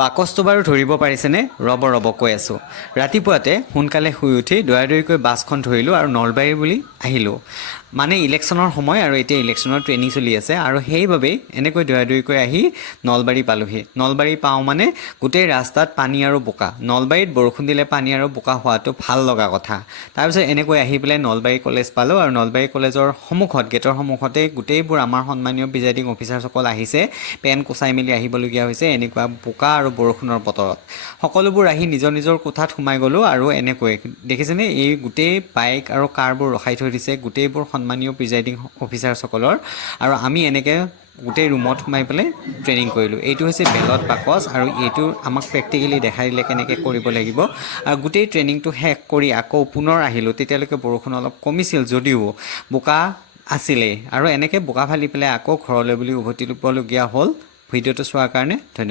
বাকচটো বাৰু ধৰিব পাৰিছেনে? ৰ'ব কৈ আছোঁ। ৰাতিপুৱাতে সোনকালে শুই উঠি দৌৰাই বাছখন ধৰিলোঁ আৰু নলবাৰী বুলি আহিলোঁ। মানে ইলেকশ্যনৰ সময় আৰু এতিয়া ইলেকশ্যনৰ ট্ৰেইনিং চলি আছে আৰু সেইবাবেই এনেকৈ দৌৰাই আহি নলবাৰী পালোঁহি। নলবাৰী পাওঁ মানে গোটেই ৰাস্তাত পানী আৰু বোকা। নলবাৰীত বৰষুণ দিলে পানী আৰু বোকা হোৱাটো ভাল লগা কথা। তাৰপিছত এনেকৈ আহি পেলাই নলবাৰী কলেজ পালোঁ আৰু নলবাৰী কলেজৰ সন্মুখত গেটৰ সন্মুখতে গোটেইবোৰ আমাৰ সন্মানীয় প্ৰিজাইডিং অফিচাৰসকল আহিছে। পেন কোচাই মেলি আহিবলগীয়া হৈছে এনেকুৱা বোকা আৰু বৰষুণৰ বতৰত। সকলোবোৰ আহি নিজৰ কোঠাত সোমাই গ'লোঁ আৰু এনেকৈ দেখিছেনে এই গোটেই বাইক আৰু কাৰবোৰ ৰখাই থৈ দিছে গোটেইবোৰ সন্মানীয় প্ৰিজাইডিং অফিচাৰসকলৰ আৰু আমি এনেকৈ গোটেই ৰুমত সোমাই পেলাই ট্ৰেইনিং কৰিলোঁ। এইটো হৈছে বেলত বাকচ আৰু এইটো আমাক প্ৰেক্টিকেলি দেখাই দিলে কেনেকৈ কৰিব লাগিব আৰু গোটেই ট্ৰেইনিংটো শেষ কৰি আকৌ পুনৰ আহিলোঁ। তেতিয়ালৈকে বৰষুণ অলপ কমিছিল যদিও বোকা আছিলেই আৰু এনেকৈ বোকা ফালি পেলাই আকৌ ঘৰলৈ বুলি উভতি ল'বলগীয়া হ'ল। ভিডিঅ'টো চোৱাৰ কাৰণে ধন্যবাদ।